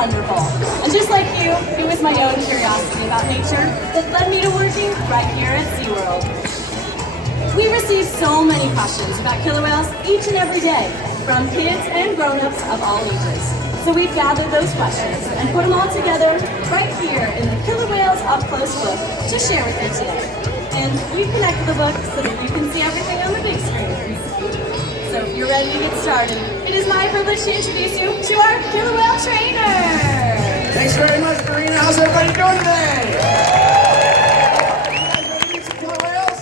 wonderful. And just like you, it was my own curiosity about nature that led me to working right here at SeaWorld. We receive so many questions about killer whales each and every day, from kids and grown-ups of all ages. So we've gathered those questions and put them all together right here in the Killer Whales Up Close book to share with you today. And we've connected the book so that you can see everything on the big screen. So if you're ready to get started, it is my privilege to introduce you to our killer whale trainer. Thanks very much, Marina. How's everybody doing today? You guys ready to meet some killer whales?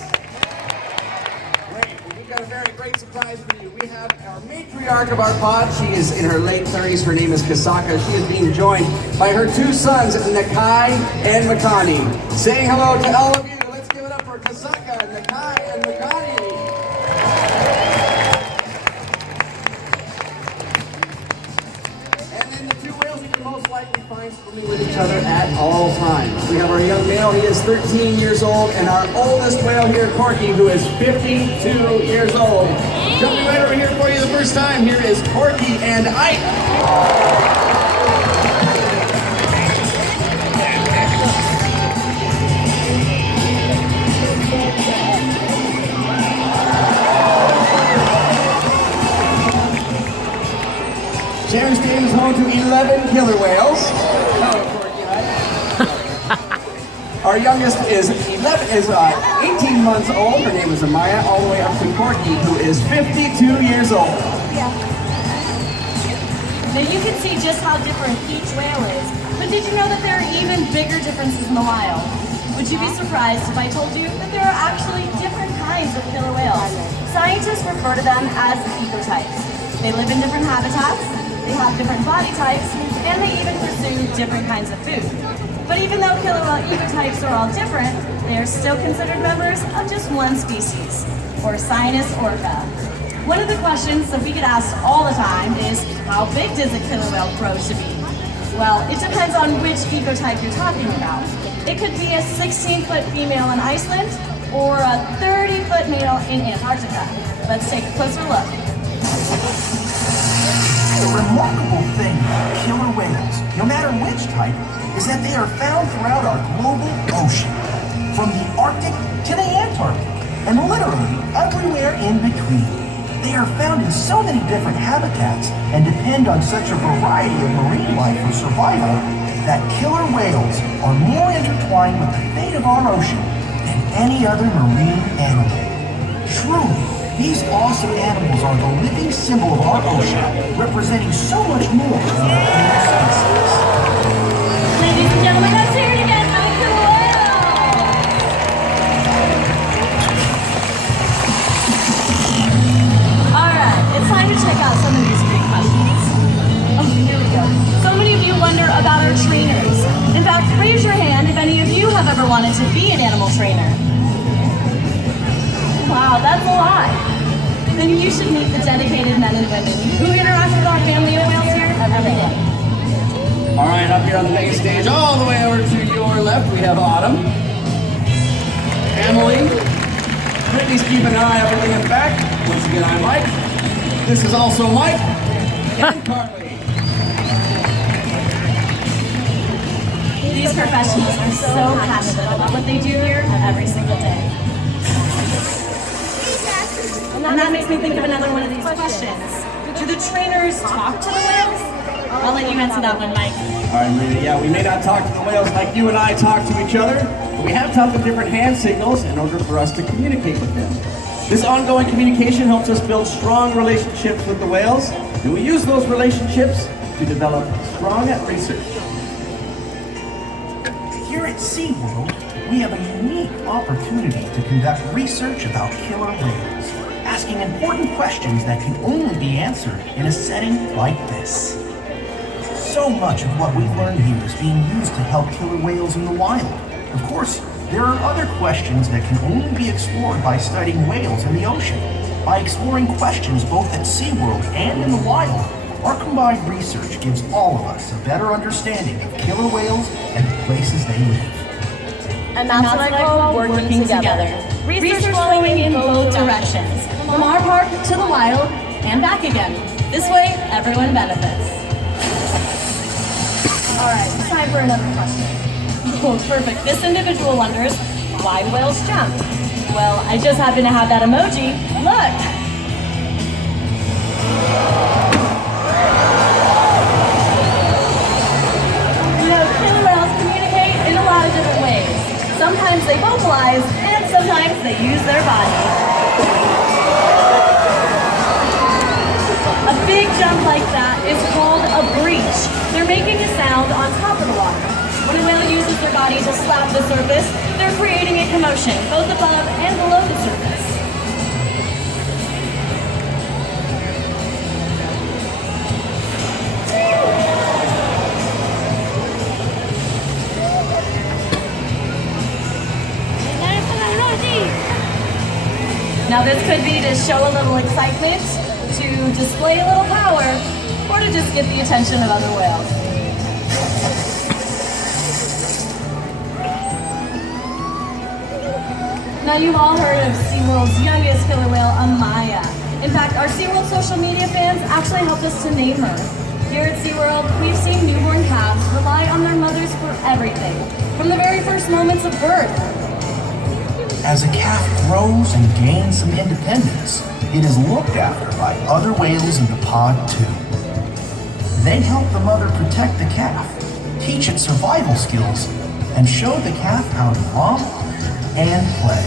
Great. We've got a very great surprise for you. We have our matriarch of our pod. She is in her late 30s. Her name is Kasaka. She is being joined by her two sons, Nakai and Makani. Saying hello to all of you. Let's give it up for Kasaka, Nakai, and Makani. Likely find swimming with each other at all times. We have our young male, he is 13 years old, and our oldest whale here, Corky, who is 52 years old. Jumping right over here for you the first time, here is Corky and Ike. Sharon's Dam is home to 11 killer whales. Our youngest is 18 months old. Her name is Amaya, all the way up to Corky, who is 52 years old. Yeah. Now you can see just how different each whale is, but did you know that there are even bigger differences in the wild? Would you be surprised if I told you that there are actually different kinds of killer whales? Scientists refer to them as ecotypes. They live in different habitats, they have different body types, and they even pursue different kinds of food. But even though killer whale ecotypes are all different, they are still considered members of just one species, Orcinus orca. One of the questions that we get asked all the time is, how big does a killer whale grow to be? Well, it depends on which ecotype you're talking about. It could be a 16-foot female in Iceland, or a 30-foot male in Antarctica. Let's take a closer look. The remarkable thing about killer whales, no matter which type, is that they are found throughout our global ocean, from the Arctic to the Antarctic, and literally everywhere in between. They are found in so many different habitats and depend on such a variety of marine life for survival that killer whales are more intertwined with the fate of our ocean than any other marine animal. Truly, these awesome animals are the living symbol of our ocean, representing so much more than our human species. Ladies and gentlemen, let's hear it again for the killer whales! Alright, it's time to check out some of these great questions. Oh, here we go. So many of you wonder about our trainers. In fact, raise your hand if any of you have ever wanted to be an animal trainer. Wow, that's a lot. Then you should meet the dedicated men and women who interact with our family of whales here every day. All right, up here on the main stage, all the way over to your left, we have Autumn, Emily, Brittany's keeping an eye on everything in the back. Once again, I'm Mike. This is also Mike and Carly. These professionals are so passionate about what they do here every single day. And that makes me think of another one of these questions. Do the trainers talk to the whales? I'll let you answer that one, Mike. All right, Marina, yeah, we may not talk to the whales like you and I talk to each other, but we have taught them different hand signals in order for us to communicate with them. This ongoing communication helps us build strong relationships with the whales, and we use those relationships to develop strong research. Here at SeaWorld, we have a unique opportunity to conduct research about killer whales, asking important questions that can only be answered in a setting like this. So much of what we've learned here is being used to help killer whales in the wild. Of course, there are other questions that can only be explored by studying whales in the ocean. By exploring questions both at SeaWorld and in the wild, our combined research gives all of us a better understanding of killer whales and the places they live. And that's what I call working together. Research flowing in both directions, from our park to the wild and back again. This way, everyone benefits. All right, it's time for another question. Oh, perfect. This individual wonders, why do whales jump? Well, I just happen to have that emoji. Look! You know, killer whales communicate in a lot of different ways. Sometimes they vocalize, and sometimes they use their body. A big jump like that is called a breach. They're making a sound on top of the water. When a whale uses their body to slap the surface, they're creating a commotion, both above and below the surface. Now this could be to show a little excitement, to display a little power, or to just get the attention of other whales. Now you've all heard of SeaWorld's youngest killer whale, Amaya. In fact, our SeaWorld social media fans actually helped us to name her. Here at SeaWorld, we've seen newborn calves rely on their mothers for everything, from the very first moments of birth. As a calf grows and gains some independence, it is looked after by other whales in the pod too. They help the mother protect the calf, teach it survival skills, and show the calf how to romp and play.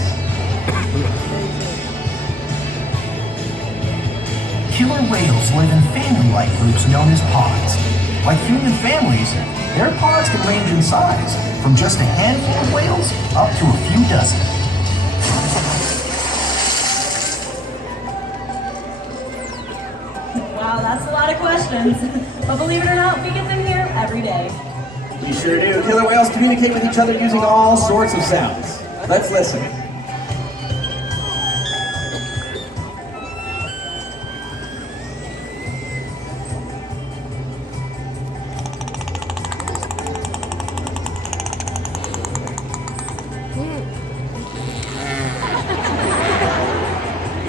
Killer whales live in family-like groups known as pods. Like human families, their pods can range in size, from just a handful of whales up to a few dozen. Wow, that's a lot of questions. But believe it or not, we get them here every day. We sure do. Killer whales communicate with each other using all sorts of sounds. Let's listen.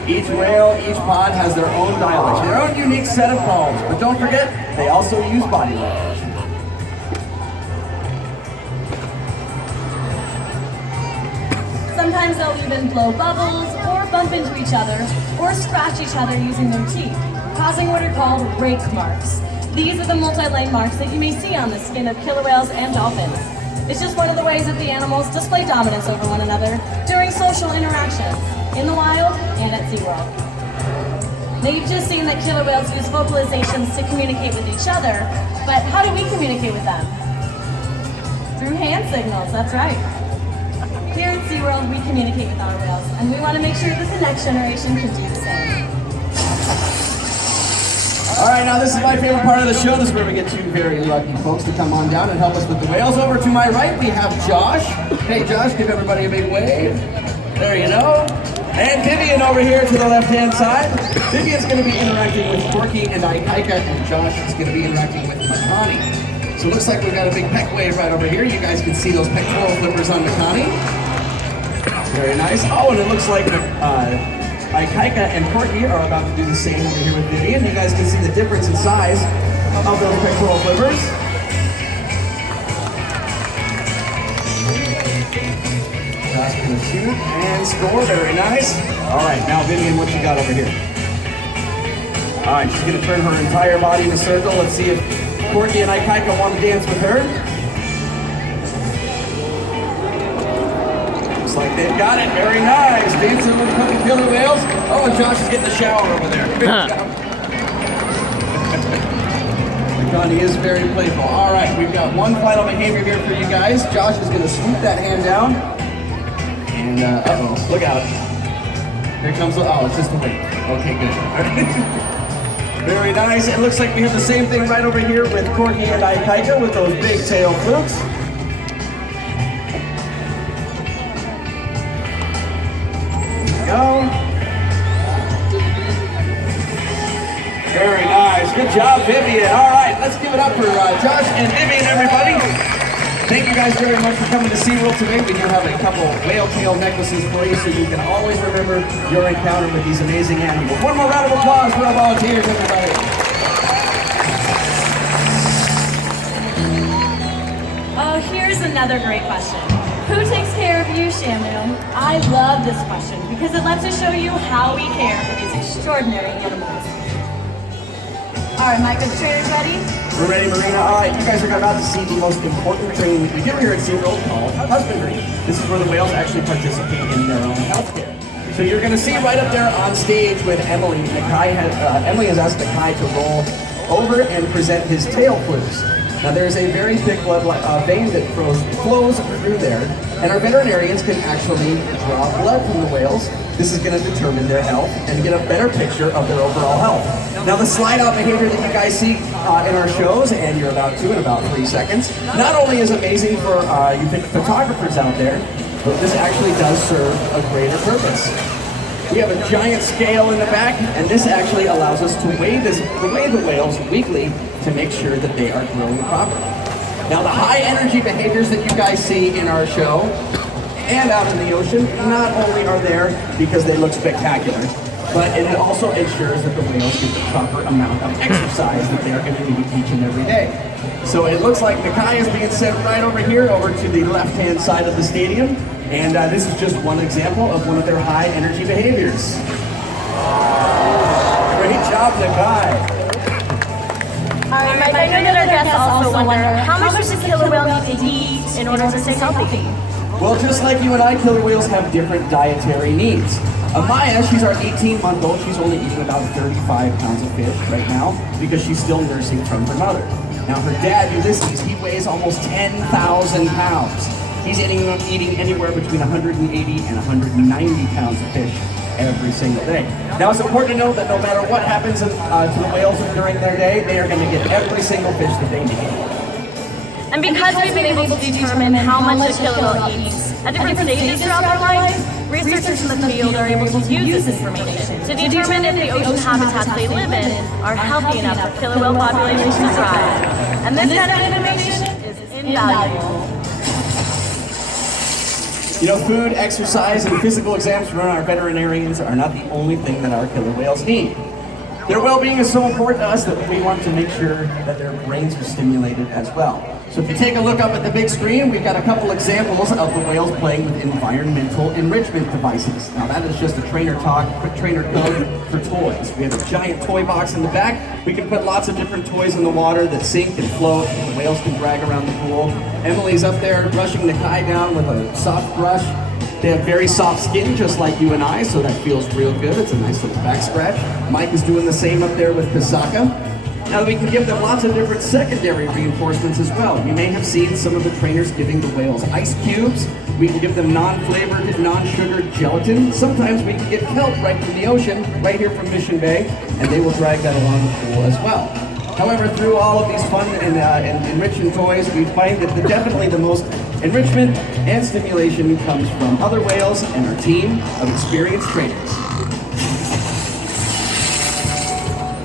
Each whale, each pod has their own dialect, their own unique set of calls. But don't forget, they also use body language. Sometimes they'll even blow bubbles, or bump into each other, or scratch each other using their teeth, causing what are called rake marks. These are the multi-line marks that you may see on the skin of killer whales and dolphins. It's just one of the ways that the animals display dominance over one another during social interactions, in the wild and at SeaWorld. Now you've just seen that killer whales use vocalizations to communicate with each other, but how do we communicate with them? Through hand signals, that's right. Here at SeaWorld, we communicate with our whales, and we want to make sure that the next generation can do the same. All right, now this is my favorite part of the show. This is where we get two very lucky folks to come on down and help us with the whales. Over to my right, we have Josh. Hey, Josh, give everybody a big wave. There you go. And Vivian over here to the left-hand side. Vivian's going to be interacting with Corky and Ikaika, and Josh is going to be interacting with Makani. So it looks like we've got a big peck wave right over here. You guys can see those pectoral flippers on Makani. Very nice. Oh, and it looks like Ikaika and Corky are about to do the same over here with Vivian. You guys can see the difference in size of those pectoral flippers. Josh gonna shoot and score. Very nice. All right, now Vivian, what you got over here? All right, she's gonna turn her entire body in a circle. Let's see if Corky and Ikaika want to dance with her. Looks like they've got it. Very nice. Dancing with the killer whales. Oh, and Josh is getting the shower over there. Johnny is very playful. All right, we've got one final behavior here for you guys. Josh is gonna swoop that hand down. And, uh-oh, look out. Here comes, oh, it's just a wait. Okay, good. Very nice. It looks like we have the same thing right over here with Corky and Ikaika with those big tail flukes. There we go. Very nice. Good job, Vivian. All right, let's give it up for Josh and Vivian, everybody. Thank you guys very much for coming to SeaWorld today. We do have a couple whale tail necklaces for you so you can always remember your encounter with these amazing animals. One more round of applause for our volunteers, everybody. Here's another great question. Who takes care of you, Shamu? I love this question because it lets us show you how we care for these extraordinary animals. All right, my good trainers ready? We're ready, Marina. All right, you guys are about to see the most important training we do here at SeaWorld called husbandry. This is where the whales actually participate in their own healthcare. So you're going to see right up there on stage with Emily. Emily has asked Nakai to roll over and present his tail flukes. Now there's a very thick blood vein that flows through there, and our veterinarians can actually draw blood from the whales. This is going to determine their health and get a better picture of their overall health. Now the slide-out behavior that you guys see in our shows, and you're about to in about 3 seconds, not only is amazing for you photographers out there, but this actually does serve a greater purpose. We have a giant scale in the back, and this actually allows us to weigh the whales weekly to make sure that they are growing properly. Now the high energy behaviors that you guys see in our show and out in the ocean not only are there because they look spectacular, but it also ensures that the whales get the proper amount of exercise that they are going to need each and every day. So it looks like Nakai is being sent right over here, over to the left-hand side of the stadium, and this is just one example of one of their high energy behaviors. Great job, Nakai. Alright, I know that our guests also wonder, how much does a killer whale need to eat in order to stay healthy? Well, just like you and I, killer whales have different dietary needs. Maya, she's our 18-month-old. She's only eating about 35 pounds of fish right now because she's still nursing from her mother. Now, her dad, Ulysses, he weighs almost 10,000 pounds. He's eating anywhere between 180 and 190 pounds of fish every single day. Now, it's important to note that no matter what happens to the whales during their day, they are going to get every single fish that they need. And because we've been able to determine how much a killer whale eats at different stages throughout their life, researchers in the field are able to use this information to determine if the ocean habitats they live in are healthy enough for killer whale populations to thrive. And this kind of information is invaluable. You know, food, exercise, and physical exams from our veterinarians are not the only thing that our killer whales need. Their well-being is so important to us that we want to make sure that their brains are stimulated as well. So if you take a look up at the big screen, we've got a couple examples of the whales playing with environmental enrichment devices. Now that is just a trainer code for toys. We have a giant toy box in the back. We can put lots of different toys in the water that sink and float. The whales can drag around the pool. Emily's up there brushing Nakai down with a soft brush. They have very soft skin, just like you and I, so that feels real good. It's a nice little back scratch. Mike is doing the same up there with Pisaka. Now we can give them lots of different secondary reinforcements as well. You may have seen some of the trainers giving the whales ice cubes. We can give them non-flavored, non-sugared gelatin. Sometimes we can get kelp right from the ocean, right here from Mission Bay, and they will drag that along the pool as well. However, through all of these fun and enriching toys, we find that definitely the most enrichment and stimulation comes from other whales and our team of experienced trainers.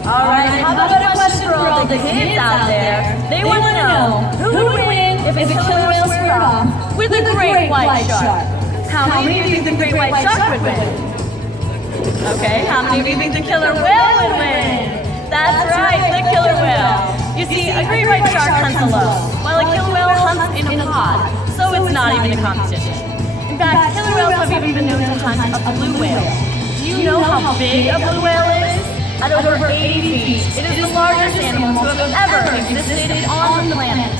All right, how about a question for all the kids out there? They want to know, who would win if a killer whale squared off with a great white shark? How many of you think the great white shark would win? Okay, how many of you think the killer whale would win? That's right, the killer whale. You see, a great white shark hunts alone, while a killer whale hunts in a pod, so it's not even a competition. In fact, killer whales have even been known to hunt a blue whale. Do you know how big a blue whale is? At over 80 feet, it is the largest animal to have ever existed on the planet.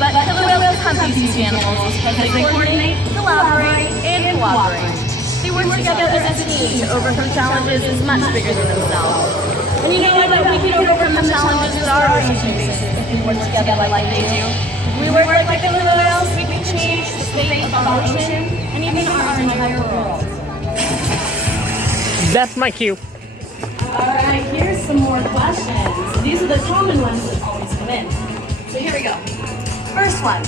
But killer whales hunt these huge animals because they coordinate, collaborate, and cooperate. They work together as a team to overcome challenges much bigger than themselves. And you know that we can overcome the challenges that our ocean faces if we work together like they do. If we work like killer whales, we can change the state of our ocean and even our entire world. That's my cue. Alright, here's some more questions. These are the common ones that always come in. So here we go. First one,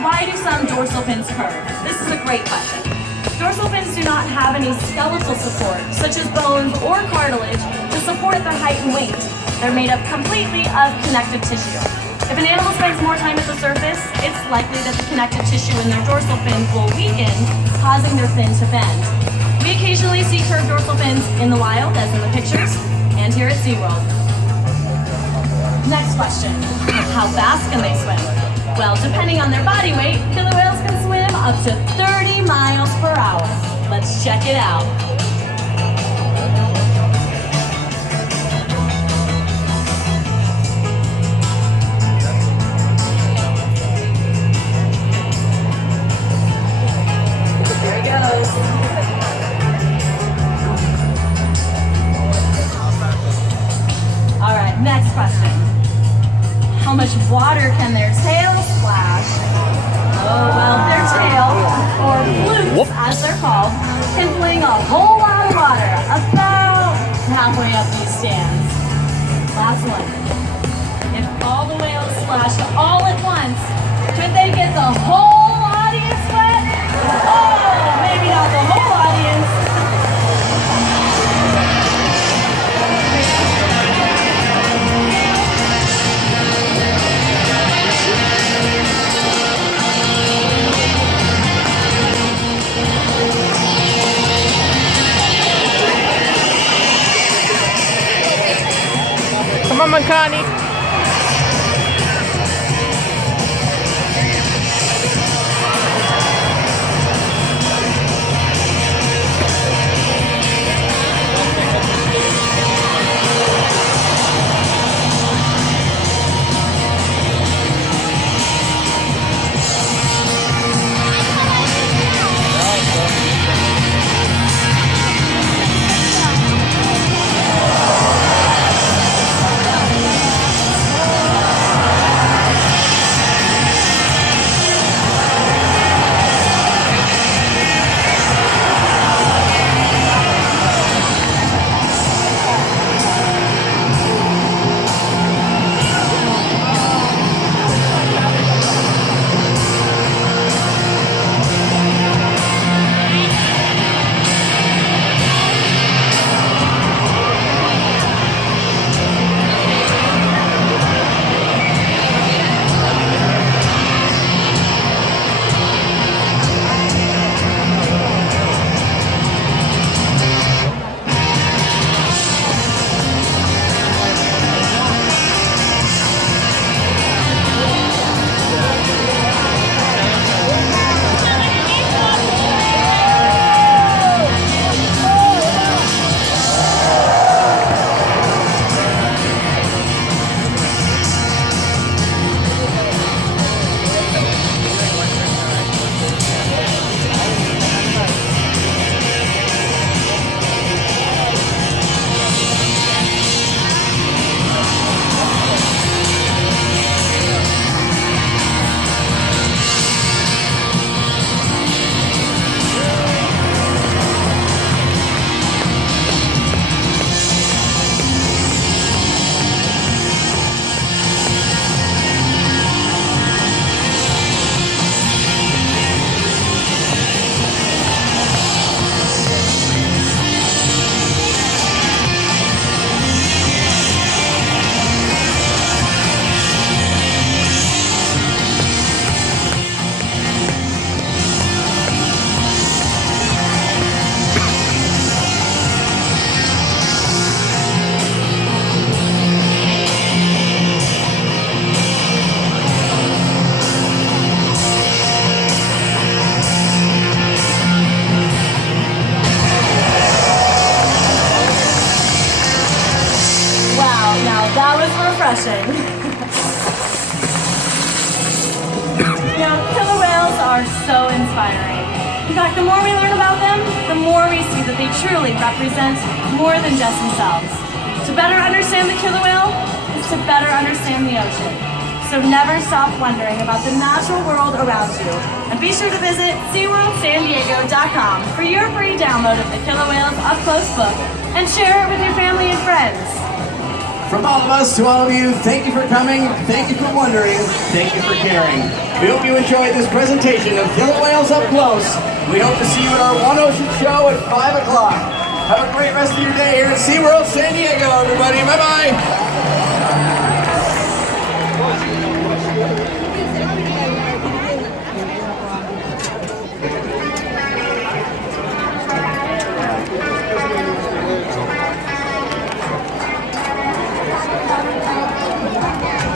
why do some dorsal fins curve? This is a great question. Dorsal fins do not have any skeletal support, such as bones or cartilage, to support their height and weight. They're made up completely of connective tissue. If an animal spends more time at the surface, it's likely that the connective tissue in their dorsal fins will weaken, causing their fin to bend. We occasionally see curved dorsal fins in the wild, as in the pictures, and here at SeaWorld. Next question, how fast can they swim? Well, depending on their body weight, killer whales can swim up to 30 miles per hour. Let's check it out. There he goes. All right, next question. How much water can their tail splash? Oh, well, their tail, or flukes as they're called, can fling a whole lot of water about halfway up these stands. Last one. If all the whales splashed all at once, could they get the whole audience wet? Oh, maybe not the whole audience. Come on, Connie. That was refreshing. Killer whales are so inspiring. In fact, the more we learn about them, the more we see that they truly represent more than just themselves. To better understand the killer whale is to better understand the ocean. So never stop wondering about the natural world around you. And be sure to visit SeaWorldSanDiego.com for your free download of the Killer Whales Up Close book and share it with your family and friends. From all of us to all of you, thank you for coming, thank you for wondering, thank you for caring. We hope you enjoyed this presentation of Killer Whales Up Close. We hope to see you at our One Ocean show at 5 o'clock. Have a great rest of your day here at SeaWorld San Diego, everybody. Bye-bye.